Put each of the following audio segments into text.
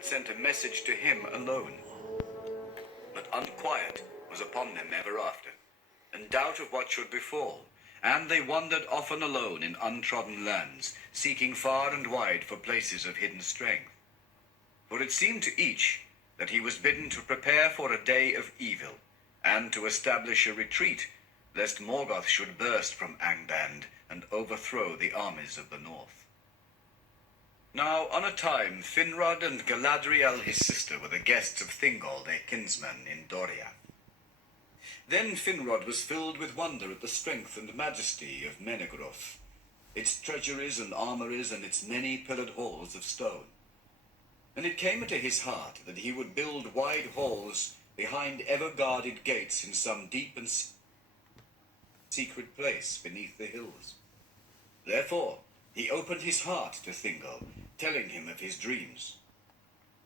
had sent a message to him alone. But unquiet was upon them ever after, and doubt of what should befall, and they wandered often alone in untrodden lands, seeking far and wide for places of hidden strength. For it seemed to each that he was bidden to prepare for a day of evil, and to establish a retreat, lest Morgoth should burst from Angband and overthrow the armies of the north. Now, on a time, Finrod and Galadriel his sister were the guests of Thingol their kinsman in Doriath. Then Finrod was filled with wonder at the strength and majesty of Menegroth, its treasuries and armories and its many pillared halls of stone. And it came into his heart that he would build wide halls behind ever-guarded gates in some deep and secret place beneath the hills. Therefore, he opened his heart to Thingol, telling him of his dreams.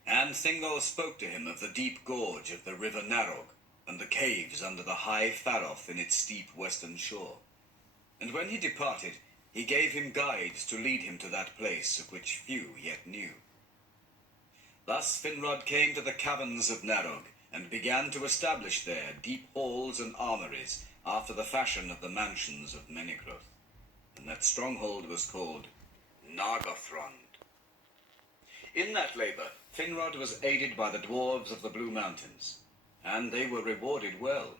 And Thingol spoke to him of the deep gorge of the river Narog, and the caves under the high Faroth in its steep western shore. And when he departed, he gave him guides to lead him to that place of which few yet knew. Thus Finrod came to the caverns of Narog, and began to establish there deep halls and armories, after the fashion of the mansions of Menegroth. And that stronghold was called Nargothrond. In that labor, Finrod was aided by the dwarves of the Blue Mountains, and they were rewarded well,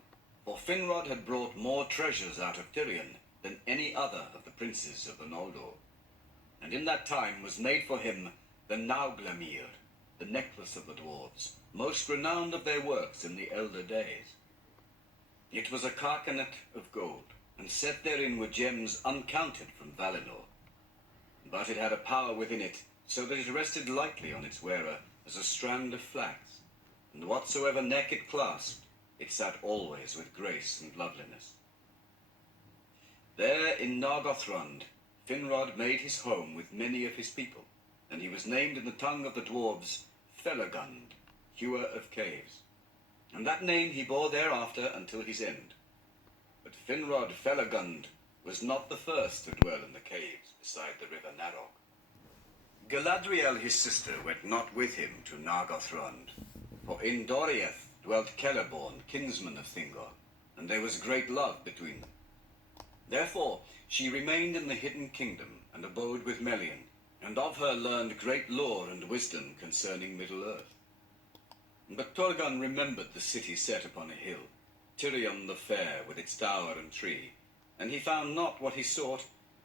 for Finrod had brought more treasures out of Tirion than any other of the princes of the Noldor. And in that time was made for him the Nauglamir, the necklace of the dwarves, most renowned of their works in the elder days. It was a carcanet of gold, and set therein were gems uncounted from Valinor. But it had a power within it, so that it rested lightly on its wearer as a strand of flax, and whatsoever neck it clasped, it sat always with grace and loveliness. There in Nargothrond, Finrod made his home with many of his people, and he was named in the tongue of the dwarves Felagund, hewer of caves. And that name he bore thereafter until his end. But Finrod Felagund was not the first to dwell in the caves beside the river Narog. Galadriel his sister went not with him to Nargothrond, for in Doriath dwelt Celeborn, kinsman of Thingol, and there was great love between them. Therefore she remained in the hidden kingdom, and abode with Melian, and of her learned great lore and wisdom concerning Middle-earth. But Turgon remembered the city set upon a hill, Tirion the fair with its tower and tree, and he found not what he sought,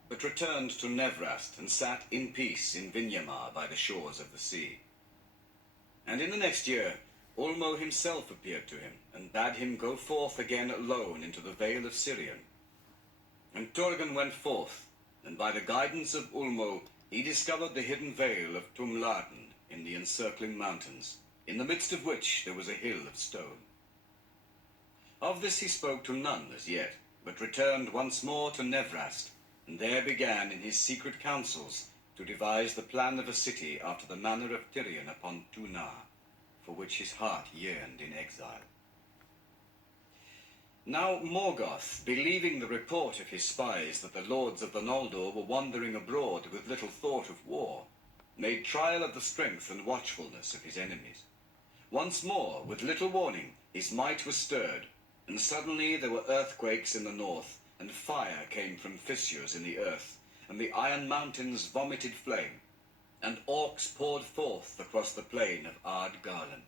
but returned to Nevrast, and sat in peace in Vinyamar by the shores of the sea. And in the next year Ulmo himself appeared to him, and bade him go forth again alone into the vale of Sirion. And Turgon went forth, and by the guidance of Ulmo he discovered the hidden vale of Tumlarden in the encircling mountains, in the midst of which there was a hill of stone. Of this he spoke to none as yet, but returned once more to Nevrast, and there began in his secret councils to devise the plan of a city after the manner of Tirion upon Tunar, for which his heart yearned in exile. Now Morgoth, believing the report of his spies that the lords of the Noldor were wandering abroad with little thought of war, made trial of the strength and watchfulness of his enemies. Once more, with little warning, his might was stirred, and suddenly there were earthquakes in the north, and fire came from fissures in the earth, and the iron mountains vomited flame, and orcs poured forth across the plain of Ard-Garlan.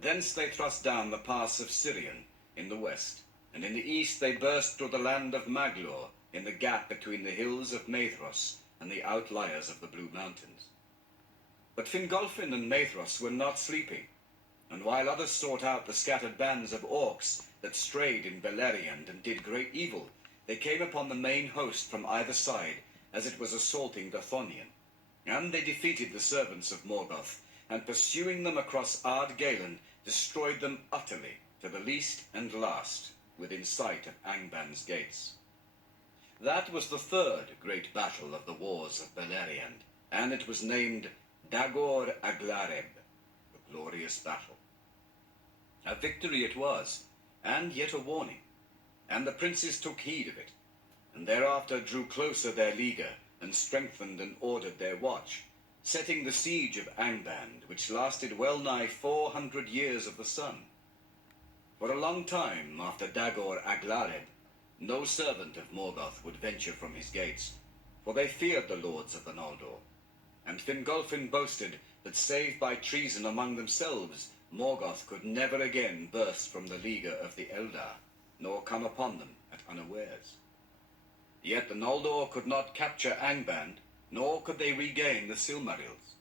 Thence they thrust down the pass of Sirion in the west, and in the east they burst through the land of Maglor, in the gap between the hills of Maethros and the outliers of the Blue Mountains. But Fingolfin and Maethros were not sleeping, and while others sought out the scattered bands of orcs that strayed in Beleriand and did great evil, they came upon the main host from either side, as it was assaulting Dothonion. And they defeated the servants of Morgoth, and pursuing them across Ard-Galen, destroyed them utterly, to the least and last, within sight of Angband's gates. That was the third great battle of the wars of Beleriand, and it was named Dagor Aglareb, the glorious battle. A victory it was, and yet a warning, and the princes took heed of it, and thereafter drew closer their leaguer, and strengthened and ordered their watch, setting the siege of Angband, which lasted well nigh 400 years of the sun. For a long time after Dagor Aglareb, no servant of Morgoth would venture from his gates, for they feared the lords of the Noldor. And Fingolfin boasted that save by treason among themselves, Morgoth could never again burst from the leaguer of the Eldar, nor come upon them at unawares. Yet the Noldor could not capture Angband, nor could they regain the Silmarils.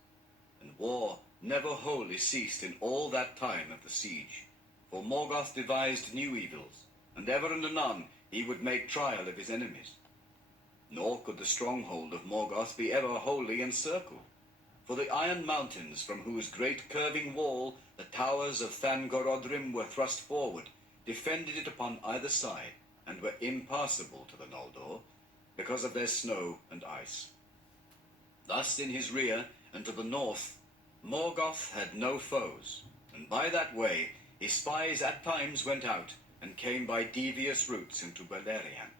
And war never wholly ceased in all that time of the siege, for Morgoth devised new evils, and ever and anon he would make trial of his enemies. Nor could the stronghold of Morgoth be ever wholly encircled, for the iron mountains from whose great curving wall the towers of Thangorodrim were thrust forward defended it upon either side, and were impassable to the Noldor because of their snow and ice. Thus in his rear and to the north Morgoth had no foes, and by that way his spies at times went out and came by devious routes into Beleriand.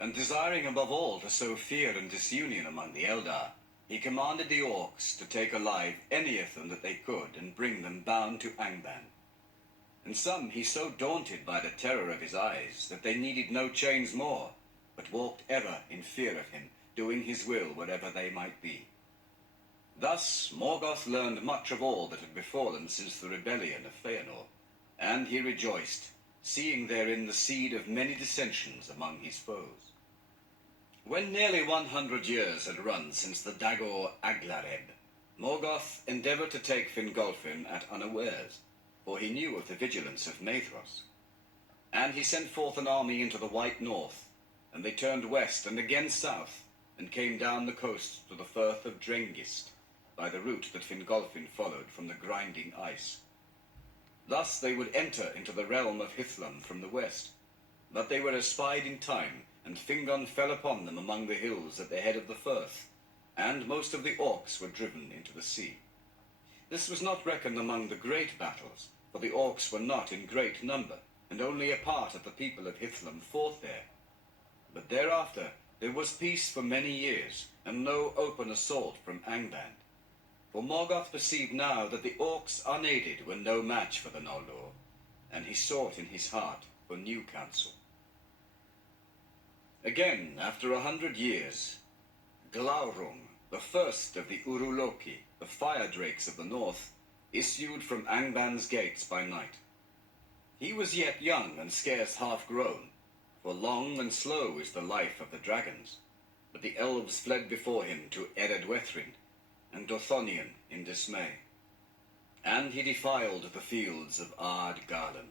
And desiring above all to sow fear and disunion among the Eldar, he commanded the orcs to take alive any of them that they could and bring them bound to Angband. And some he so daunted by the terror of his eyes that they needed no chains more, but walked ever in fear of him, doing his will wherever they might be. Thus Morgoth learned much of all that had befallen since the rebellion of Feanor, and he rejoiced, seeing therein the seed of many dissensions among his foes. When nearly 100 years had run since the Dagor Aglareb, Morgoth endeavoured to take Fingolfin at unawares, for he knew of the vigilance of Maethros. And he sent forth an army into the White North, and they turned west and again south, and came down the coast to the Firth of Drengist, by the route that Fingolfin followed from the grinding ice. Thus they would enter into the realm of Hithlum from the west, but they were espied in time, and Fingon fell upon them among the hills at the head of the firth, and most of the orcs were driven into the sea. This was not reckoned among the great battles, for the orcs were not in great number, and only a part of the people of Hithlum fought there. But thereafter there was peace for many years, and no open assault from Angband. For Morgoth perceived now that the orcs unaided were no match for the Noldor, and he sought in his heart for new counsel. Again, after 100 years, Glaurung, the first of the Uruloki, the fire drakes of the north, issued from Angband's gates by night. He was yet young and scarce half grown, for long and slow is the life of the dragons. But the elves fled before him to Eredwethrin, and Dothonion in dismay. And he defiled the fields of Ard Garden.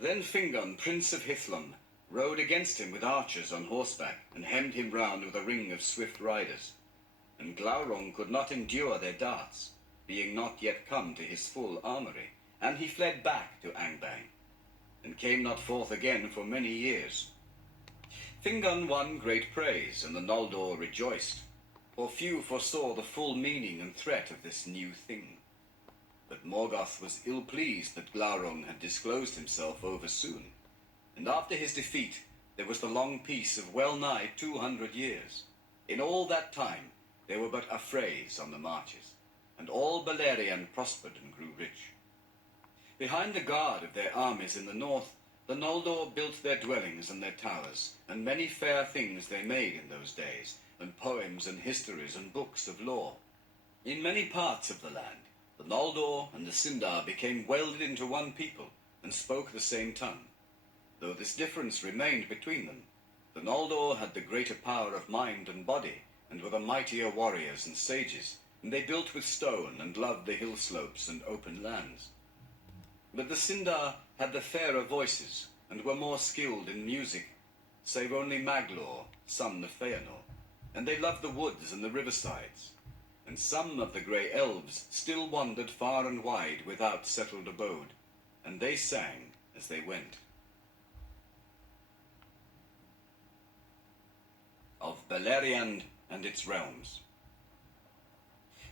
Then Fingon, prince of Hithlum, rode against him with archers on horseback, and hemmed him round with a ring of swift riders. And Glaurung could not endure their darts, being not yet come to his full armoury, and he fled back to Angband, and came not forth again for many years. Fingon won great praise, and the Noldor rejoiced, for few foresaw the full meaning and threat of this new thing. But Morgoth was ill-pleased that Glaurung had disclosed himself over soon, and after his defeat there was the long peace of well nigh 200 years. In all that time there were but affrays on the marches, and all Beleriand prospered and grew rich. Behind the guard of their armies in the north, the Noldor built their dwellings and their towers, and many fair things they made in those days, and poems and histories and books of lore. In many parts of the land, the Noldor and the Sindar became welded into one people, and spoke the same tongue. Though this difference remained between them, the Noldor had the greater power of mind and body, and were the mightier warriors and sages, and they built with stone, and loved the hill slopes and open lands. But the Sindar had the fairer voices, and were more skilled in music, save only Maglor, son of Feanor, and they loved the woods and the riversides. And some of the grey elves still wandered far and wide without settled abode, and they sang as they went. Of Beleriand and its realms.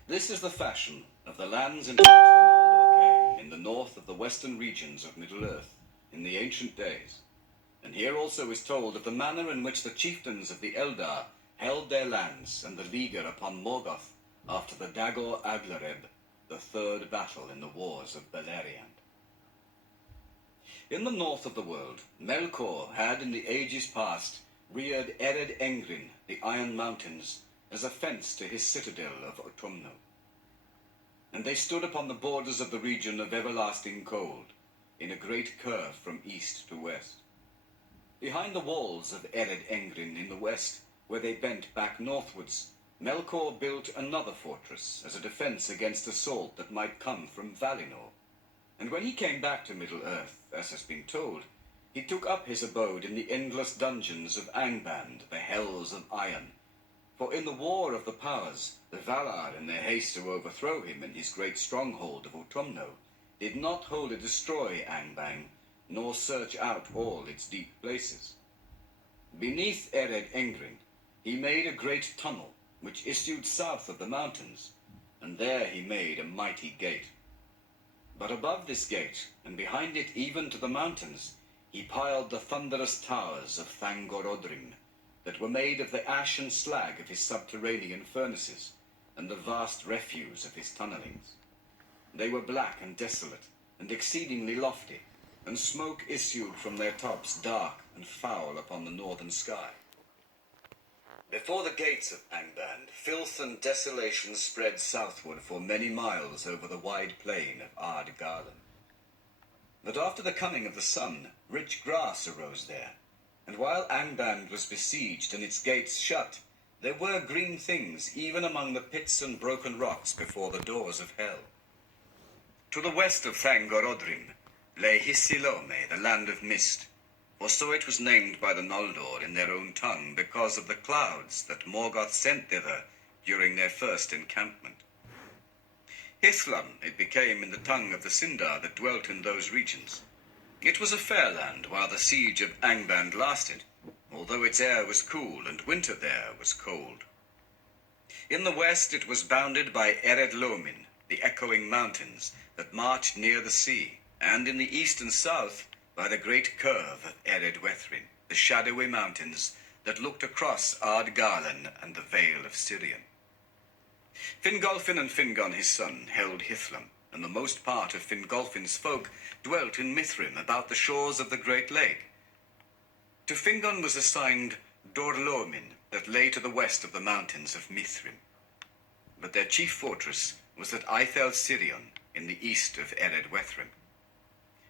This is the fashion of the lands into which the Noldor came, in the north of the western regions of Middle-earth, in the ancient days. And here also is told of the manner in which the chieftains of the Eldar held their lands, and the leaguer upon Morgoth, after the Dagor Aglareb, the third battle in the wars of Beleriand. In the north of the world, Melkor had in the ages past reared Ered Engrin, the Iron Mountains, as a fence to his citadel of Utumno. And they stood upon the borders of the region of everlasting cold, in a great curve from east to west. Behind the walls of Ered Engrin in the west, where they bent back northwards, Melkor built another fortress as a defense against assault that might come from Valinor. And when he came back to Middle-earth, as has been told, he took up his abode in the endless dungeons of Angband, the Hells of Iron. For in the war of the powers, the Valar, in their haste to overthrow him in his great stronghold of Utumno, did not wholly destroy Angband, nor search out all its deep places. Beneath Ered Engrin, he made a great tunnel, which issued south of the mountains, and there he made a mighty gate. But above this gate, and behind it even to the mountains, he piled the thunderous towers of Thangorodrim, that were made of the ash and slag of his subterranean furnaces, and the vast refuse of his tunnelings. They were black and desolate, and exceedingly lofty, and smoke issued from their tops dark and foul upon the northern sky. Before the gates of Angband, filth and desolation spread southward for many miles over the wide plain of Ard-Garlan. But after the coming of the sun, rich grass arose there, and while Angband was besieged and its gates shut, there were green things even among the pits and broken rocks before the doors of hell. To the west of Thangorodrim lay Hisilome, the land of mist, for so it was named by the Noldor in their own tongue because of the clouds that Morgoth sent thither during their first encampment. Hithlum it became in the tongue of the Sindar that dwelt in those regions. It was a fair land while the siege of Angband lasted, although its air was cool and winter there was cold. In the west it was bounded by Ered Lomin, the echoing mountains that marched near the sea, and in the east and south by the great curve of Ered Wethrin, the shadowy mountains that looked across Ard-Garlan and the Vale of Sirion. Fingolfin and Fingon his son held Hithlum, and the most part of Fingolfin's folk dwelt in Mithrim about the shores of the Great Lake. To Fingon was assigned Dorlomin, that lay to the west of the mountains of Mithrim. But their chief fortress was at Ithel Sirion, in the east of Ered Wethrin,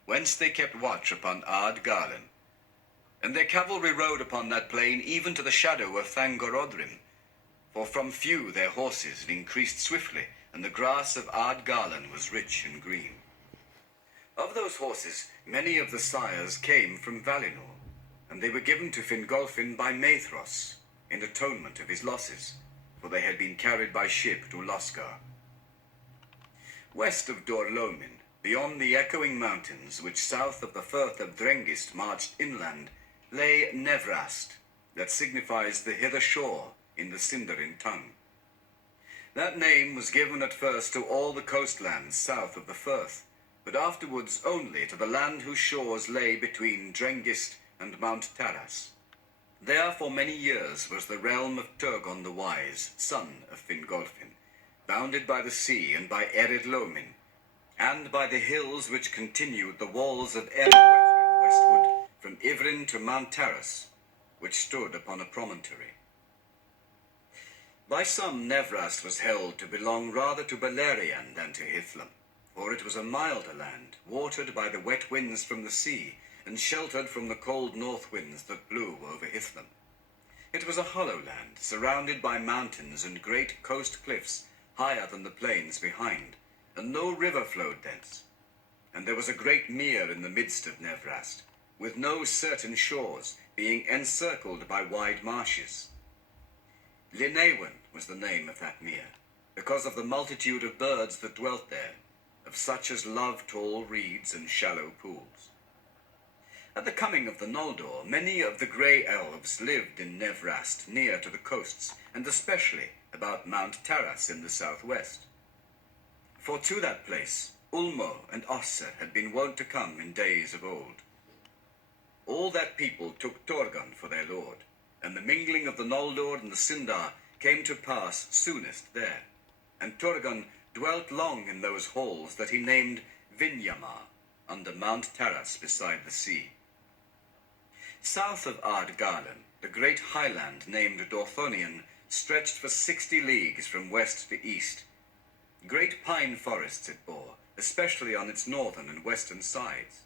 whence they kept watch upon Ard-Garlan. And their cavalry rode upon that plain even to the shadow of Thangorodrim, for from few their horses increased swiftly, and the grass of Ard-Garlan was rich and green. Of those horses, many of the sires came from Valinor, and they were given to Fingolfin by Maethros, in atonement of his losses, for they had been carried by ship to Losgar. West of Dorlomin, beyond the echoing mountains which south of the Firth of Drengist marched inland, lay Nevrast, that signifies the hither shore in the Sindarin tongue. That name was given at first to all the coastlands south of the Firth, but afterwards only to the land whose shores lay between Drengist and Mount Taras. There for many years was the realm of Turgon the Wise, son of Fingolfin, bounded by the sea and by Ered Lomin, and by the hills which continued the walls of Ered Wethrin westward, from Ivrin to Mount Taras, which stood upon a promontory. By some Nevrast was held to belong rather to Beleriand than to Hithlum, for it was a milder land, watered by the wet winds from the sea, and sheltered from the cold north winds that blew over Hithlum. It was a hollow land, surrounded by mountains and great coast cliffs, higher than the plains behind, and no river flowed thence. And there was a great mere in the midst of Nevrast, with no certain shores, being encircled by wide marshes. Linewen was the name of that mere, because of the multitude of birds that dwelt there, of such as love tall reeds and shallow pools. At the coming of the Noldor, many of the grey elves lived in Nevrast near to the coasts, and especially about Mount Taras in the southwest. For to that place Ulmo and Osse had been wont to come in days of old. All that people took Torgon for their lord, and the mingling of the Noldor and the Sindar came to pass soonest there. and Turgon dwelt long in those halls that he named Vinyamar, under Mount Taras beside the sea. South of Ardgarlan, the great highland named Dorthonion stretched for 60 leagues from west to east. Great pine forests it bore, especially on its northern and western sides.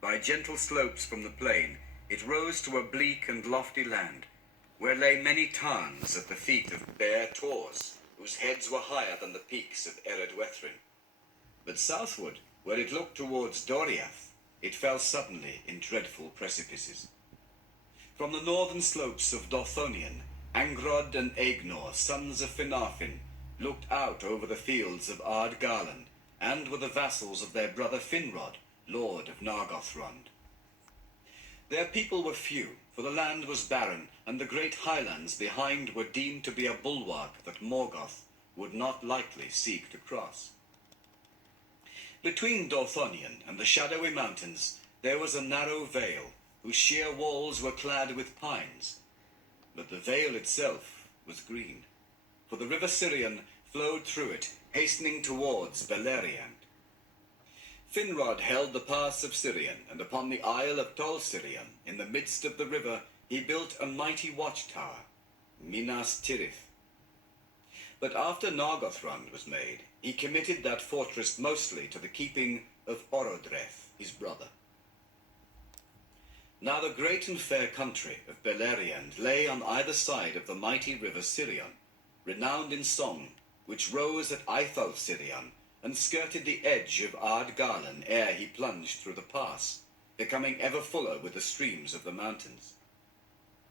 By gentle slopes from the plain, it rose to a bleak and lofty land, where lay many tarns at the feet of bare tors, whose heads were higher than the peaks of Eredwethrin. But southward, where it looked towards Doriath, it fell suddenly in dreadful precipices. From the northern slopes of Dorthonion, Angrod and Aegnor, sons of Finarfin, looked out over the fields of Ardgarlan, and were the vassals of their brother Finrod, lord of Nargothrond. Their people were few, for the land was barren, and the great highlands behind were deemed to be a bulwark that Morgoth would not likely seek to cross. Between Dorthonion and the shadowy mountains there was a narrow vale, whose sheer walls were clad with pines. But the vale itself was green, for the river Sirion flowed through it, hastening towards Beleriand. Finrod held the pass of Sirion, and upon the isle of Tol Sirion, in the midst of the river, he built a mighty watchtower, Minas Tirith. But after Nargothrond was made, he committed that fortress mostly to the keeping of Orodreth, his brother. Now the great and fair country of Beleriand lay on either side of the mighty river Sirion, renowned in song, which rose at Aethel Sirion, and skirted the edge of Ardgarlan ere he plunged through the pass, becoming ever fuller with the streams of the mountains.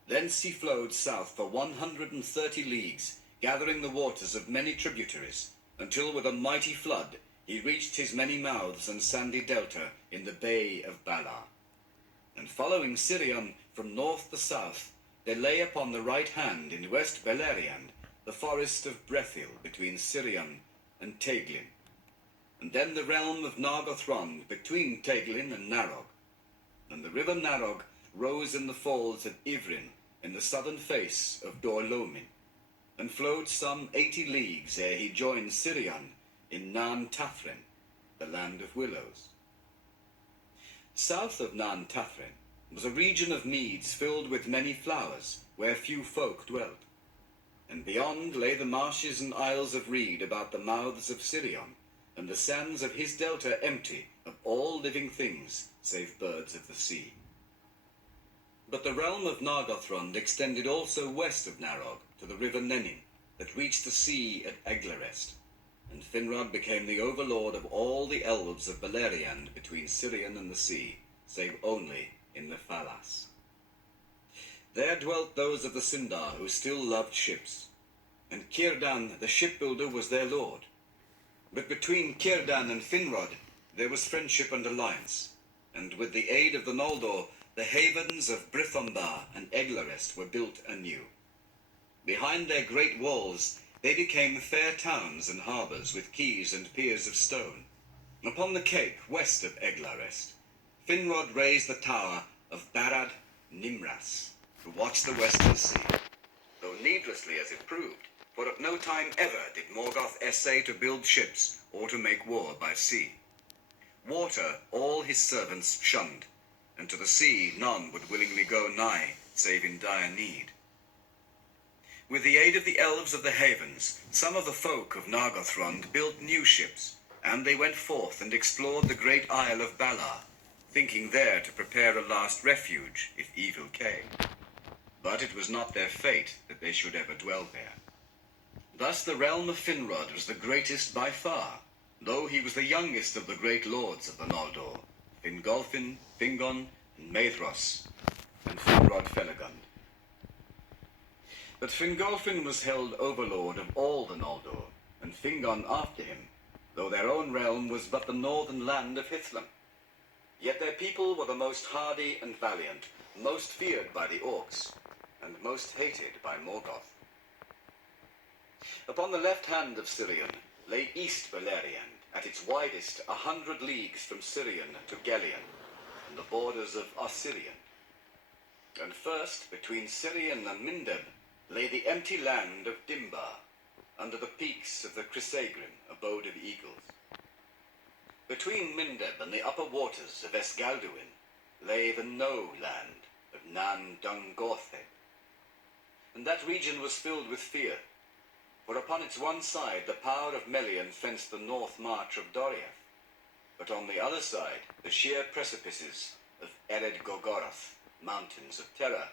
Thence he flowed south for 130 leagues, gathering the waters of many tributaries, until with a mighty flood he reached his many mouths and sandy delta in the Bay of Balar. And following Sirion from north to south, there lay upon the right hand in West Beleriand the forest of Brethil between Sirion and Teiglin, and then the realm of Nargothrond between Teiglin and Narog. And the river Narog rose in the falls of Ivrin in the southern face of Dorlomin, and flowed some 80 leagues ere he joined Sirion in Nan Tathrin, the land of willows. South of Nan Tathrin was a region of meads filled with many flowers, where few folk dwelt. And beyond lay the marshes and isles of reed about the mouths of Sirion, and the sands of his delta empty of all living things, save birds of the sea. But the realm of Nargothrond extended also west of Narog to the river Nennin, that reached the sea at Eglarest, and Finrod became the overlord of all the elves of Beleriand between Sirion and the sea, save only in the Falas. There dwelt those of the Sindar who still loved ships, and Círdan the shipbuilder was their lord. But between Círdan and Finrod there was friendship and alliance, and with the aid of the Noldor, the havens of Brithombar and Eglarest were built anew. Behind their great walls they became fair towns and harbours with quays and piers of stone. Upon the cape west of Eglarest, Finrod raised the tower of Barad Nimras to watch the western sea, though needlessly as it proved, for at no time ever did Morgoth essay to build ships or to make war by sea. Water all his servants shunned, and to the sea none would willingly go nigh, save in dire need. With the aid of the elves of the havens, some of the folk of Nargothrond built new ships, and they went forth and explored the great isle of Balar, thinking there to prepare a last refuge if evil came. But it was not their fate that they should ever dwell there. Thus the realm of Finrod was the greatest by far, though he was the youngest of the great lords of the Noldor, Fingolfin, Fingon, and Maedhros, and Finrod Felagund. But Fingolfin was held overlord of all the Noldor, and Fingon after him, though their own realm was but the northern land of Hithlum. Yet their people were the most hardy and valiant, most feared by the Orcs, and most hated by Morgoth. Upon the left hand of Sirion lay East Beleriand, at its widest 100 leagues from Sirion to Gelion, and the borders of Osirion. And first, between Sirion and Mindeb, lay the empty land of Dimbar, under the peaks of the Chrysagrim, abode of eagles. Between Mindeb and the upper waters of Esgalduin lay the No land of Nan Dungortheb. And that region was filled with fear, for upon its one side the power of Melian fenced the north march of Doriath, but on the other side the sheer precipices of Ered Gogoroth, mountains of terror,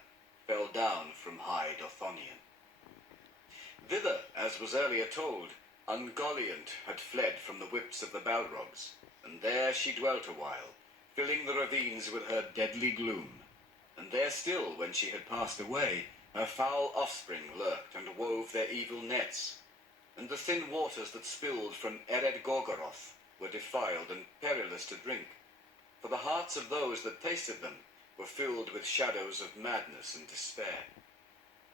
fell down from high Dothonion. Thither, as was earlier told, Ungoliant had fled from the whips of the Balrogs, and there she dwelt a while, filling the ravines with her deadly gloom. And there still, when she had passed away, her foul offspring lurked and wove their evil nets, and the thin waters that spilled from Ered Gogoroth were defiled and perilous to drink, for the hearts of those that tasted them were filled with shadows of madness and despair.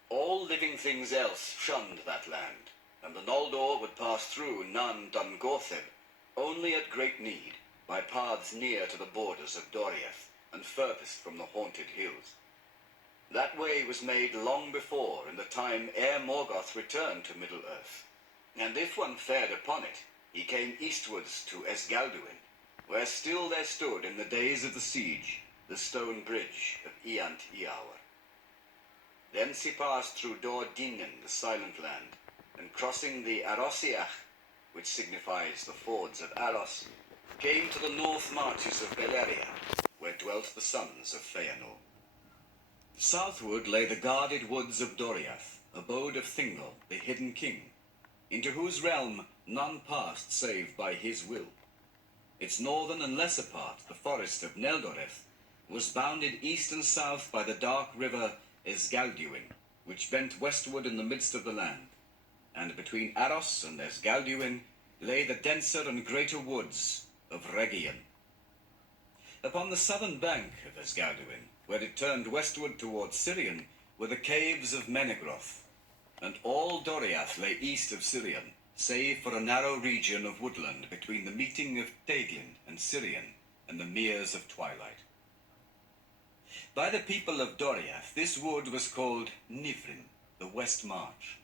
All living things else shunned that land, and the Noldor would pass through Nan Dungortheb only at great need, by paths near to the borders of Doriath and furthest from the haunted hills. That way was made long before, in the time ere Morgoth returned to Middle-earth, and if one fared upon it, he came eastwards to Esgalduin, where still there stood in the days of the siege the stone bridge of Iant Iawr. Thence he passed through Dor Dinen, the Silent Land, and crossing the Arosiach, which signifies the fords of Aros, came to the north marches of Beleriand, where dwelt the sons of Feanor. Southward lay the guarded woods of Doriath, abode of Thingol, the hidden king, into whose realm none passed save by his will. Its northern and lesser part, the forest of Neldoreth, was bounded east and south by the dark river Esgalduin, which bent westward in the midst of the land, and between Aros and Esgalduin lay the denser and greater woods of Rhegion. Upon the southern bank of Esgalduin, where it turned westward towards Sirion, were the caves of Menegroth, and all Doriath lay east of Sirion, save for a narrow region of woodland between the meeting of Teglin and Sirion and the Meres of Twilight. By the people of Doriath, this wood was called Nifrin, the West March.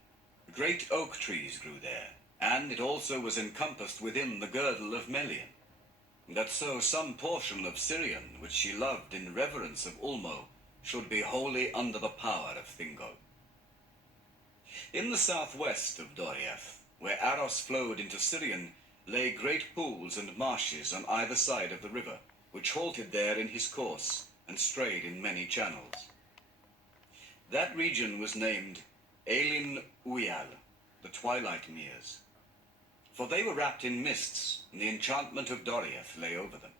Great oak trees grew there, and it also was encompassed within the girdle of Melian, that so some portion of Sirion, which she loved in reverence of Ulmo, should be wholly under the power of Thingol. In the southwest of Doriath, where Aros flowed into Sirion, lay great pools and marshes on either side of the river, which halted there in his course, and strayed in many channels. That region was named Aelin Uyal, the Twilight Meres, for they were wrapped in mists, and the enchantment of Doriath lay over them.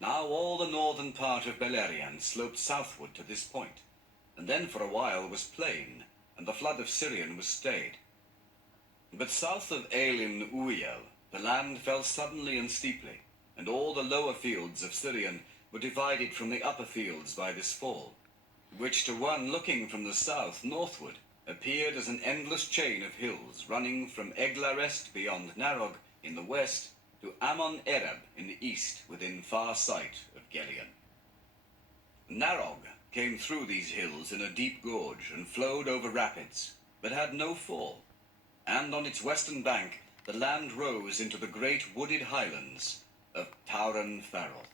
Now all the northern part of Beleriand sloped southward to this point, and then for a while was plain, and the flood of Sirion was stayed. But south of Aelin Uyal, the land fell suddenly and steeply, and all the lower fields of Sirion were divided from the upper fields by this fall, which to one looking from the south northward appeared as an endless chain of hills running from Eglarest beyond Narog in the west to Amon Ereb in the east within far sight of Gelion. Narog came through these hills in a deep gorge and flowed over rapids, but had no fall, and on its western bank the land rose into the great wooded highlands of Tauran Faroth.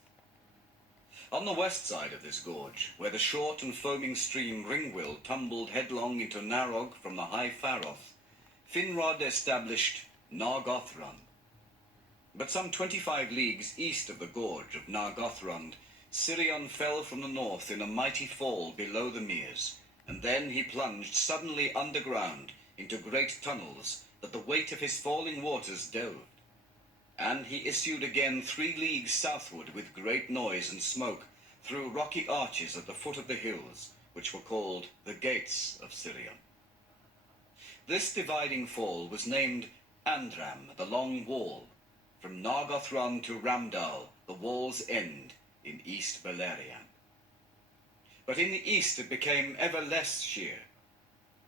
On the west side of this gorge, where the short and foaming stream Ringwill tumbled headlong into Narog from the high Faroth, Finrod established Nargothrond. But some 25 leagues east of the gorge of Nargothrond, Sirion fell from the north in a mighty fall below the Meres, and then he plunged suddenly underground into great tunnels that the weight of his falling waters delved. And he issued again 3 leagues southward with great noise and smoke through rocky arches at the foot of the hills, which were called the Gates of Sirion. This dividing fall was named Andram, the Long Wall, from Nargothrond to Ramdal, the wall's end, in East Beleriand. But in the east it became ever less sheer,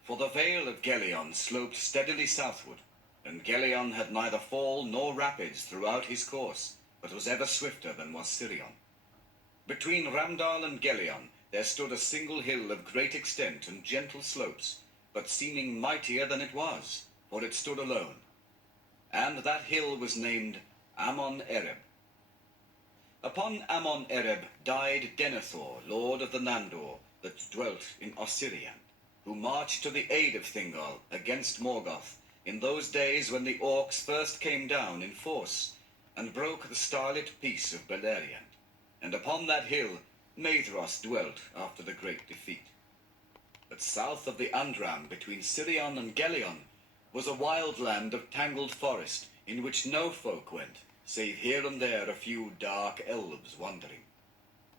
for the vale of Gelion sloped steadily southward, and Gelion had neither fall nor rapids throughout his course, but was ever swifter than was Sirion. Between Ramdal and Gelion there stood a single hill of great extent and gentle slopes, but seeming mightier than it was, for it stood alone. And that hill was named Ammon Ereb. Upon Ammon Ereb died Denethor, lord of the Nandor, that dwelt in Osirian, who marched to the aid of Thingol against Morgoth in those days when the orcs first came down in force and broke the starlit peace of Beleriand. And upon that hill Maedhros dwelt after the great defeat. But south of the Andram, between Sirion and Gelion, was a wild land of tangled forest in which no folk went, save here and there a few dark elves wandering.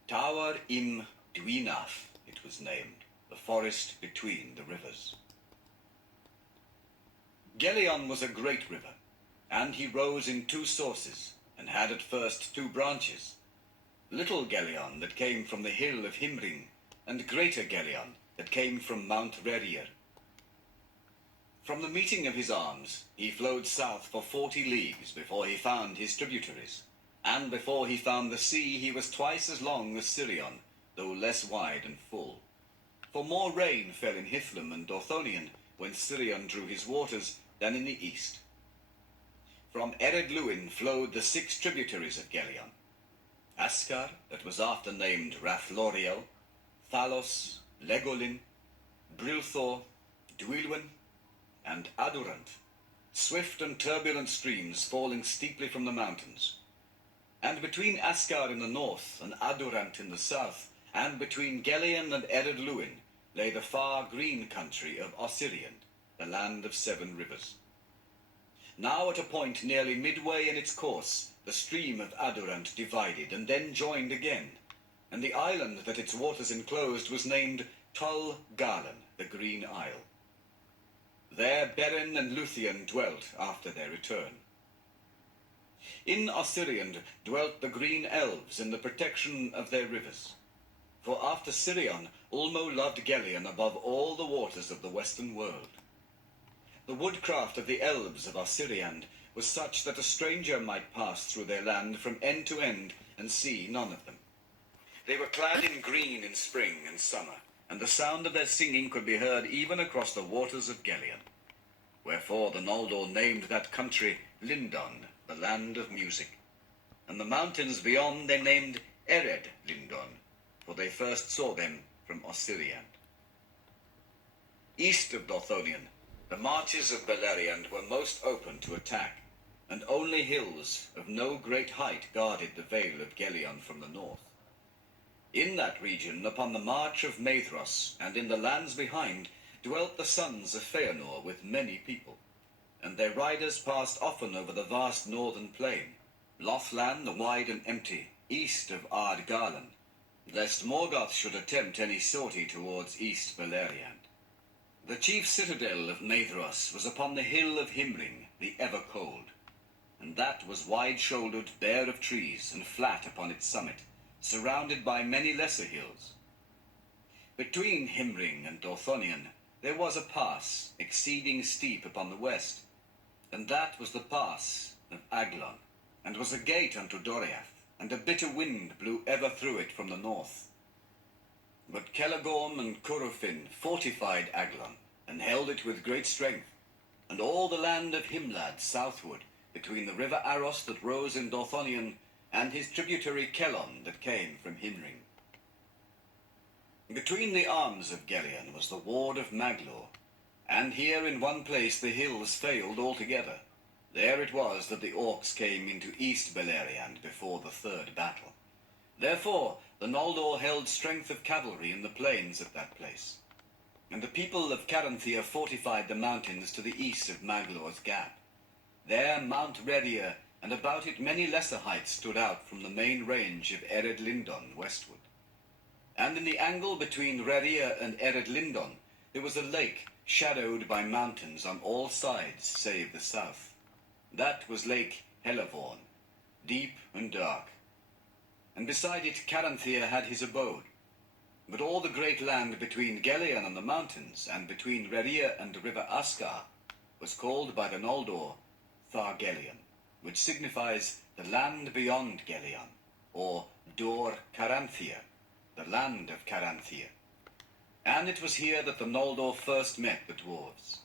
Tawar im Dwynaf it was named, the forest between the rivers. Gelion was a great river, and he rose in two sources, and had at first two branches. Little Gelion that came from the hill of Himring, and Greater Gelion that came from Mount Rerir. From the meeting of his arms, he flowed south for 40 leagues before he found his tributaries, and before he found the sea he was twice as long as Sirion, though less wide and full. For more rain fell in Hithlum and Dorthonion when Sirion drew his waters than in the east. From Ered Luin flowed the 6 tributaries of Gelion: Askar, that was after named Rathloriel, Thalos, Legolin, Brilthor, Dwylwen, and Adurant, swift and turbulent streams falling steeply from the mountains. And between Askar in the north and Adurant in the south, and between Gelion and Ered Luin, lay the far green country of Osirian, the land of 7 rivers. Now at a point nearly midway in its course, the stream of Adurant divided and then joined again, and the island that its waters enclosed was named Tul Galan, the Green Isle. There Beren and Luthien dwelt after their return. In Osirian dwelt the Green Elves in the protection of their rivers. For after Sirion, Ulmo loved Gelion above all the waters of the western world. The woodcraft of the elves of Osirian was such that a stranger might pass through their land from end to end and see none of them. They were clad in green in spring and summer, and the sound of their singing could be heard even across the waters of Gelion. Wherefore the Noldor named that country Lindon, the land of music. And the mountains beyond they named Ered Lindon, for they first saw them from Osirian. East of Dorthonion, the marches of Beleriand were most open to attack, and only hills of no great height guarded the vale of Gelion from the north. In that region, upon the march of Maedhros, and in the lands behind, dwelt the sons of Feanor with many people, and their riders passed often over the vast northern plain, Lothlan the wide and empty, east of Ard Garland, lest Morgoth should attempt any sortie towards East Beleriand. The chief citadel of Maedhros was upon the hill of Himring, the ever-cold, and that was wide-shouldered, bare of trees, and flat upon its summit, surrounded by many lesser hills. Between Himring and Dorthonion there was a pass, exceeding steep upon the west, and that was the pass of Aglon, and was a gate unto Doriath, and a bitter wind blew ever through it from the north. But Celagorm and Curufin fortified Aglon, and held it with great strength, and all the land of Himlad southward, between the river Aros that rose in Dorthonion, and his tributary Kelon that came from Himring. Between the arms of Gelion was the ward of Maglor, and here in one place the hills failed altogether. There it was that the orcs came into East Beleriand before the third battle. Therefore the Noldor held strength of cavalry in the plains at that place, and the people of Caranthir fortified the mountains to the east of Maglor's Gap. There Mount Redir, and about it many lesser heights stood out from the main range of Ered Lindon westward. And in the angle between Redir and Ered Lindon there was a lake shadowed by mountains on all sides save the south. That was Lake Helavorn, deep and dark. And beside it Caranthir had his abode. But all the great land between Gelion and the mountains, and between Redir and the river Askar, was called by the Noldor Thargelion, which signifies the land beyond Gelion, or Dor Caranthir, the land of Caranthir. And it was here that the Noldor first met the dwarves.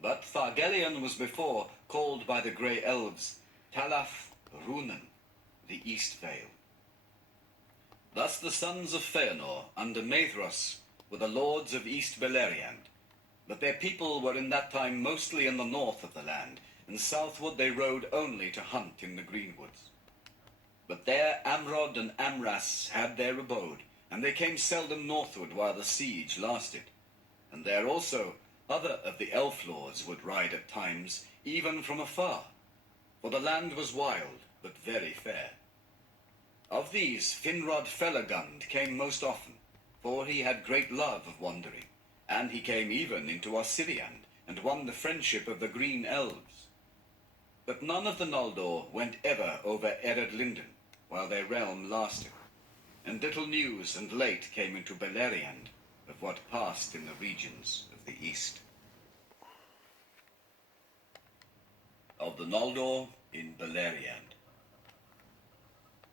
But Thargelion was before called by the Grey Elves Talaf Runen, the East Vale. Thus the sons of Feanor under Maedhros were the lords of East Beleriand, but their people were in that time mostly in the north of the land, and southward they rode only to hunt in the greenwoods. But there Amrod and Amras had their abode, and they came seldom northward while the siege lasted. And there also other of the elf lords would ride at times, even from afar, for the land was wild, but very fair. Of these Finrod Felagund came most often, for he had great love of wandering, and he came even into Osiriand, and won the friendship of the green elves. But none of the Noldor went ever over Ered Linden, while their realm lasted, and little news and late came into Beleriand of what passed in the regions of the east. Of the Noldor in Beleriand.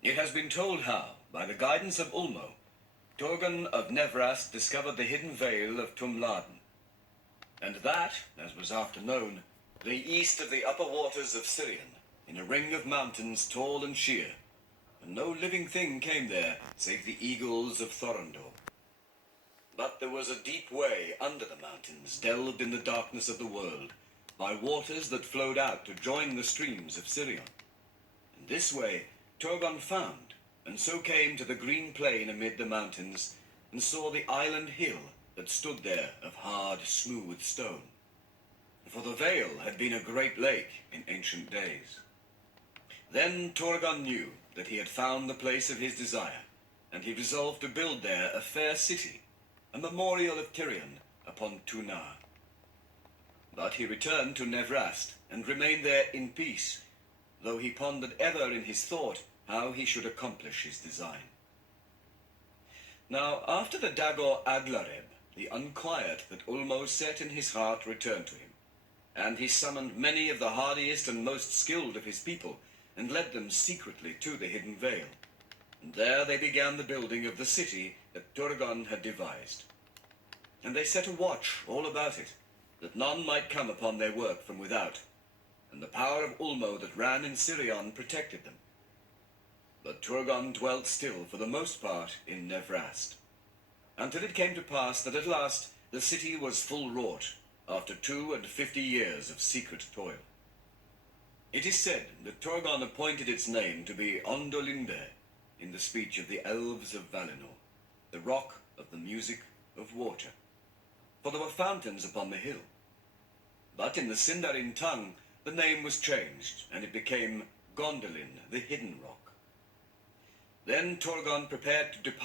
It has been told how, by the guidance of Ulmo, Turgon of Nevrast discovered the hidden vale of Tumladen, and that, as was after known, lay east of the upper waters of Sirion, in a ring of mountains tall and sheer, and no living thing came there save the eagles of Thorondor. But there was a deep way under the mountains, delved in the darkness of the world, by waters that flowed out to join the streams of Sirion. And this way Turgon found, and so came to the green plain amid the mountains, and saw the island hill that stood there of hard, smooth stone. For the vale had been a great lake in ancient days. Then Turgon knew that he had found the place of his desire, and he resolved to build there a fair city, a memorial of Tirion upon Tunar. But he returned to Nevrast, and remained there in peace, though he pondered ever in his thought how he should accomplish his design. Now after the Dagor Aglareb, the unquiet that Ulmo set in his heart returned to him, and he summoned many of the hardiest and most skilled of his people, and led them secretly to the hidden vale. And there they began the building of the city that Turgon had devised. And they set a watch all about it, that none might come upon their work from without, and the power of Ulmo that ran in Sirion protected them. But Turgon dwelt still for the most part in Nevrast, until it came to pass that at last the city was full wrought, after 52 years of secret toil. It is said that Turgon appointed its name to be Ondolinde, in the speech of the elves of Valinor, the rock of the music of water, for there were fountains upon the hill. But in the Sindarin tongue the name was changed, and it became Gondolin, the hidden rock. Then Turgon prepared to depart